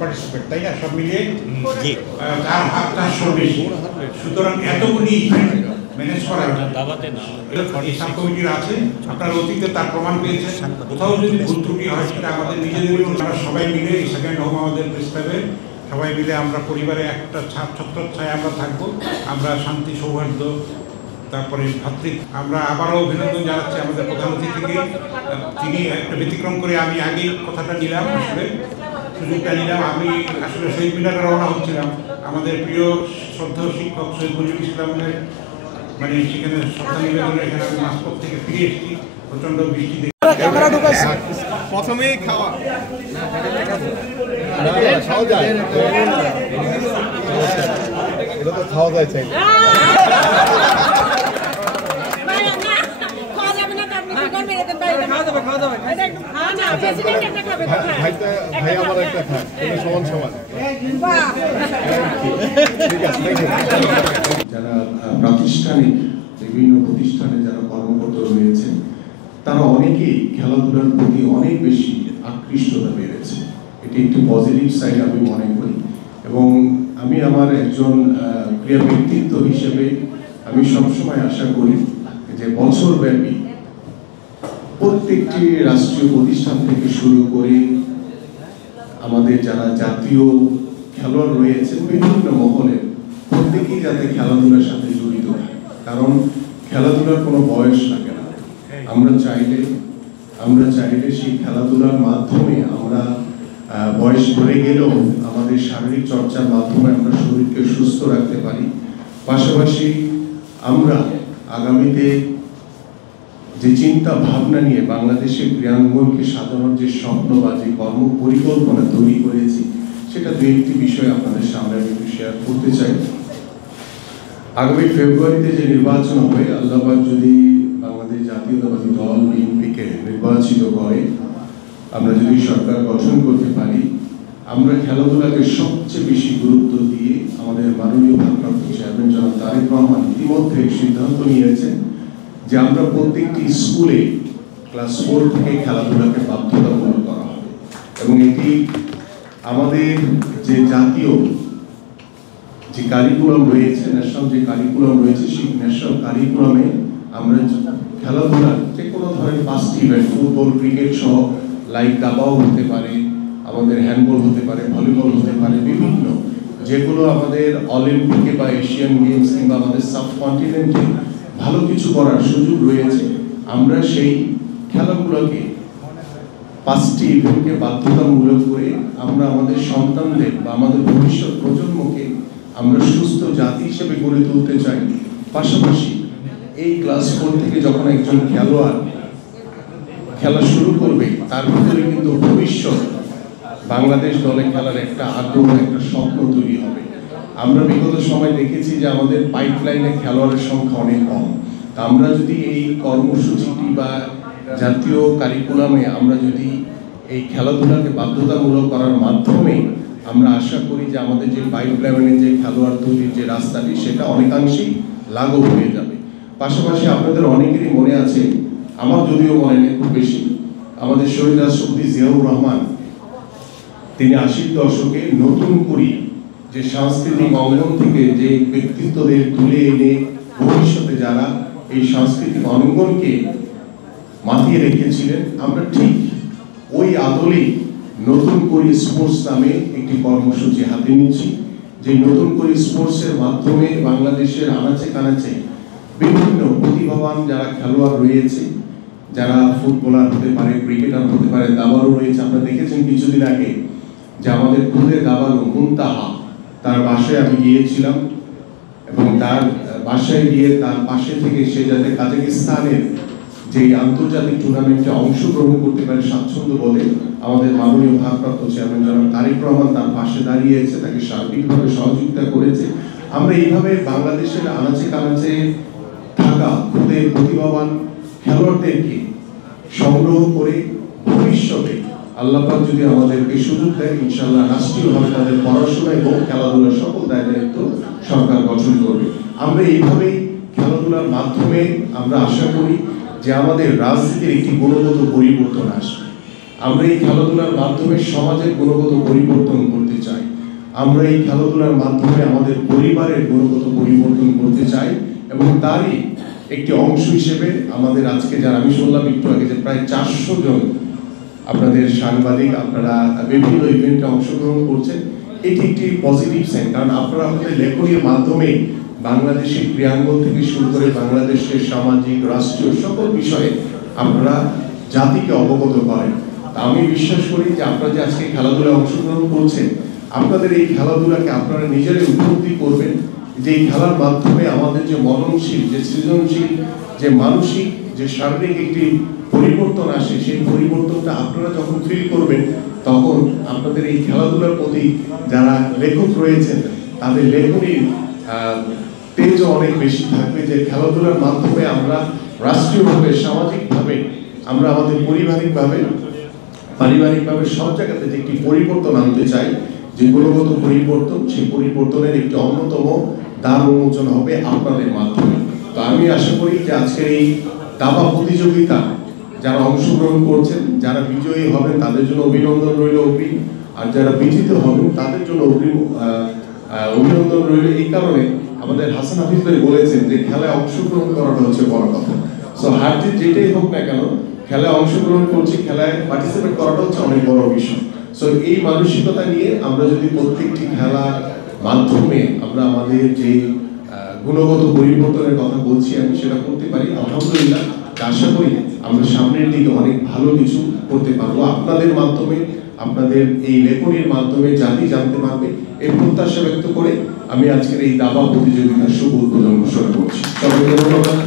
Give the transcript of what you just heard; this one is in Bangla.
পার্টিসিপেট, তাই না? সব মিলিয়ে তার হাতটা বেশি, সুতরাং এতগুলি ইভেন্ট ম্যানেজ করা এই সাব কমিটির আছে। আপনার অতীতে তার প্রমাণ পেয়েছে। কোথাও যদি ভুল ত্রুটি হয় সেটা আমাদের নিজেদের, আমরা সবাই মিলে এই সেকেন্ড হোম আমাদের প্রেস ক্লাবে সবাই মিলে আমরা পরিবারে একটা ছত্রছায়া আমরা থাকবো। আমরা শান্তি সৌহার্দ্য তারপরে ভাতৃ, আমরা আবারও অভিনন্দন জানাচ্ছি আমাদের প্রধান অতিথিকে। তিনি একটা ব্যতিক্রম করে আমি আগেই কথাটা নিলাম, আসলে সুযোগটা নিলাম। আমি আসলে শহীদ মিনারে রওনা হচ্ছিলাম, আমাদের প্রিয় শ্রদ্ধেয় শিক্ষক সৈয়দ মনিরুল ইসলামের মানে সেখানে শ্রদ্ধা নিবেদনের এখানে আমি মাঝপথ থেকে ফিরে এসেছি। প্রচণ্ড বৃষ্টি দেখে প্রথমেই খাওয়া এটা তো খাওয়া যায় চাই ভাই আমার একটা খায় সমান সমান। যারা প্রাতিষ্ঠানিক বিভিন্ন প্রতিষ্ঠানে যারা কর্মরত রয়েছে তারা অনেকেই খেলাধুলার প্রতি অনেক বেশি আকৃষ্টতা বেড়েছে। এটি একটি পজিটিভ সাইড আমি মনে করি, এবং আমি আমার একজন ক্রীড়া ব্যক্তিত্ব হিসেবে আমি সবসময় আশা করি যে বছরব্যাপী প্রত্যেকটি রাষ্ট্রীয় প্রতিষ্ঠান থেকে শুরু করে আমাদের যারা জাতীয় খেলোয়াড় রয়েছে বিভিন্ন মহলের প্রত্যেকেই যাতে খেলাধুলার সাথে জড়িত থাকে, কারণ খেলাধুলার কোনো বয়স লাগে না। আমরা চাইলে সেই খেলাধুলার মাধ্যমে আমরা বয়স বেড়ে গেলেও আমাদের শারীরিক চর্চার মাধ্যমে আমরা শরীরকে সুস্থ রাখতে পারি। পাশাপাশি আমরা আগামীতে যে চিন্তা ভাবনা নিয়ে বাংলাদেশের ক্রীড়াঙ্গনকে সাজানোর যে স্বপ্ন বা যে কর্ম পরিকল্পনা তৈরি করেছি সেটা দু একটি বিষয় আপনাদের সামনে আমি একটু শেয়ার করতে চাই। আগামী ফেব্রুয়ারিতে যে নির্বাচন হবে, আল্লাহবাদ যদি বাংলাদেশ জাতীয়তাবাদী দল বিএনপিকে নির্বাচিত করে, আমরা যদি সরকার গঠন করতে পারি, আমরা খেলাধুলাকে সবচেয়ে বেশি গুরুত্ব দিয়ে আমাদের মাননীয় ভারপ্রাপ্ত চেয়ারম্যান জনাব তারেক রহমান ইতিমধ্যে সিদ্ধান্ত নিয়েছেন যে আমরা প্রত্যেকটি স্কুলে ক্লাস 4 থেকে খেলাধুলাকে বাধ্যতামূলক করা হবে, এবং এটি আমাদের যে জাতীয় যে কারিকুলাম রয়েছে, ন্যাশনাল যে কারিকুলাম রয়েছে, সেই ন্যাশনাল কারিকুলামে আমরা খেলাধুলার যে কোনো ধরনের 5টি ইভেন্ট, ফুটবল, ক্রিকেট সহ, লাইক দাবাও হতে পারে, আমাদের হ্যান্ডবল হতে পারে, ভলিবল হতে পারে, বিভিন্ন যেগুলো আমাদের অলিম্পিকে বা এশিয়ান গেমস কিংবা আমাদের সাবকন্টিনেন্টে ভালো কিছু করার সুযোগ রয়েছে, আমরা সেই খেলাগুলোকে 5টি ইভেন্টকে বাধ্যতামূলক করে আমরা আমাদের সন্তানদের বা আমাদের ভবিষ্যৎ প্রজন্মকে আমরা সুস্থ জাতি হিসেবে গড়ে তুলতে চাই। পাশাপাশি এই ক্লাস 4 থেকে যখন একজন খেলোয়াড় খেলা শুরু করবে, তার ভিতরে কিন্তু ভবিষ্যৎ বাংলাদেশ দলে খেলার একটা আগ্রহ, একটা স্বপ্ন তৈরি হবে। আমরা বিগত সময় দেখেছি যে আমাদের পাইপলাইনে খেলোয়াড়ের সংখ্যা অনেক কম। তা আমরা যদি এই কর্মসূচিটি বা জাতীয় কারিকুলামে আমরা যদি এই খেলাধুলাকে বাধ্যতামূলক করার মাধ্যমে আমরা আশা করি যে আমাদের যে পাইপলাইনে যে খেলোয়াড় তৈরির যে রাস্তাটি সেটা অনেকাংশেই লাঘব হয়ে যাবে। পাশাপাশি আপনাদের অনেকেরই মনে আছে, আমার যদিও মনে নেই খুব বেশি, আমাদের শহীদ রাষ্ট্রপতি জিয়াউর রহমান তিনি 80 দশকে নতুন করে যে সাংস্কৃতিক অঙ্গন থেকে যে ব্যক্তিত্বদের তুলে এনে ভবিষ্যতে যারা এই সাংস্কৃতিক অঙ্গনকে মাতিয়ে রেখেছিলেন, আমরা ঠিক ওই আদলেই নতুন করে স্পোর্টস নামে একটি কর্মসূচি হাতে নিচ্ছি। যে নতুন করে স্পোর্টসের মাধ্যমে বাংলাদেশের আনাচে কানাচে বিভিন্ন প্রতিভাবান যারা খেলোয়াড় রয়েছে, যারা ফুটবলার হতে পারে, ক্রিকেটার হতে পারে, দাবারও রয়েছে। আপনারা দেখেছেন কিছুদিন আগে যে আমাদের খুদের দাবারও মুনতাহা, তার বাসায় আমি গিয়েছিলাম, এবং তার বাসায় গিয়ে তার পাশে থেকে সে যাতে কাজাকিস্তানের যে আন্তর্জাতিক টুর্নামেন্টে অংশগ্রহণ করতে পারে স্বাচ্ছন্দ্য বলে, আমাদের মাননীয় ভারপ্রাপ্ত চেয়ারম্যান জনাব তারেক রহমান তার পাশে দাঁড়িয়েছে, তাকে সার্বিকভাবে সহযোগিতা করেছে। আমরা এইভাবে বাংলাদেশের আনাচে কানাচে থাকা খুদের প্রতিভাবান খেলোয়াড়দেরকে সংগ্রহ করে ভবিষ্যতে আল্লাহ পাক যদি আমাদেরকে সুযোগ দেয়, ইনশাআল্লাহ রাষ্ট্রীয়ভাবে তাদের পড়াশোনা এবং খেলাধুলার সকল দায়িত্ব সরকার গঠন করবে। আমরা এইভাবেই খেলাধুলার মাধ্যমে আমরা আশা করি যে আমাদের রাজনীতির একটি গুণগত পরিবর্তন আসবে। আমরা এই খেলাধুলার মাধ্যমে সমাজের গুণগত পরিবর্তন করতে আমরা এই খেলাধুলার মাধ্যমে আমাদের পরিবারের গুণগত পরিবর্তন করতে চাই এবং তারই একটি অংশ হিসেবে আমাদের আজকে যারা আমি শুনলাম একটু আগে যে প্রায় 400 জন আপনাদের সাংবাদিক আপনারা বিভিন্ন ইভেন্টে অংশগ্রহণ করছেন, এটি একটি পজিটিভ সাইন। কারণ আপনারা আপনাদের লেখনীর মাধ্যমে বাংলাদেশের ক্রীড়াঙ্গন থেকে শুরু করে বাংলাদেশের সামাজিক রাষ্ট্রীয় সকল বিষয়ে আপনারা জাতিকে অবগত করেন। আমি বিশ্বাস করি যে আপনারা যে আজকে খেলাধুলায় অংশগ্রহণ করছেন, আপনাদের এই খেলাধুলাকে আপনারা নিজেরাই উপলব্ধি করবেন যে এই খেলার মাধ্যমে আমাদের যে মননশীল, যে সৃজনশীল, যে মানসিক, যে শারীরিক একটি পরিবর্তন আসে, সেই পরিবর্তনটা আপনারা যখন ফিল করবেন তখন আপনাদের এই খেলাধুলার প্রতি যারা লেখক রয়েছেন তাদের লেখনীর তেজও অনেক বেশি থাকবে। যে খেলাধুলার মাধ্যমে আমরা রাষ্ট্রীয়ভাবে, সামাজিকভাবে, আমরা আমাদের পারিবারিকভাবে সব জায়গাতে যে একটি পরিবর্তন আনতে চাই, যে গুণগত পরিবর্তন, সেই পরিবর্তনের একটি অন্যতম দ্বার উন্মোচন হবে আপনাদের মাধ্যমে। তো আমি আশা করি যে আজকের এই দাবা প্রতিযোগিতা যারা অংশগ্রহণ করছেন, যারা বিজয়ী হবেন তাদের জন্য অভিনন্দন রইল অগ্রিম, আর যারা বিজিত হবেন তাদের জন্য অগ্রিম অভিনন্দন রইল। এই কারণে আমাদের হাসান হাফিজ ভাই বলেছেন যে খেলায় অংশগ্রহণ করাটা হচ্ছে বড় কথা। সো হার জিত যেটাই হোক না কেন, খেলায় অংশগ্রহণ করছি, খেলায় পার্টিসিপেট করাটা হচ্ছে অনেক বড় বিষয়। সো এই মানসিকতা নিয়ে আমরা যদি প্রত্যেকটি খেলার মাধ্যমে আমরা আমাদের যে গুণগত পরিবর্তনের কথা বলছি আমি সেটা করতে পারি, আলহামদুলিল্লাহ আশা করি আমরা সামনের দিকে অনেক ভালো কিছু করতে পারবো। আপনাদের মাধ্যমে, আপনাদের এই লেখনীর মাধ্যমে জাতি জানতে পারবে, এই প্রত্যাশা ব্যক্ত করে আমি আজকের এই দাবা প্রতিযোগিতার শুভ উদ্বোধন ঘোষণা করছি। সবাইকে ধন্যবাদ।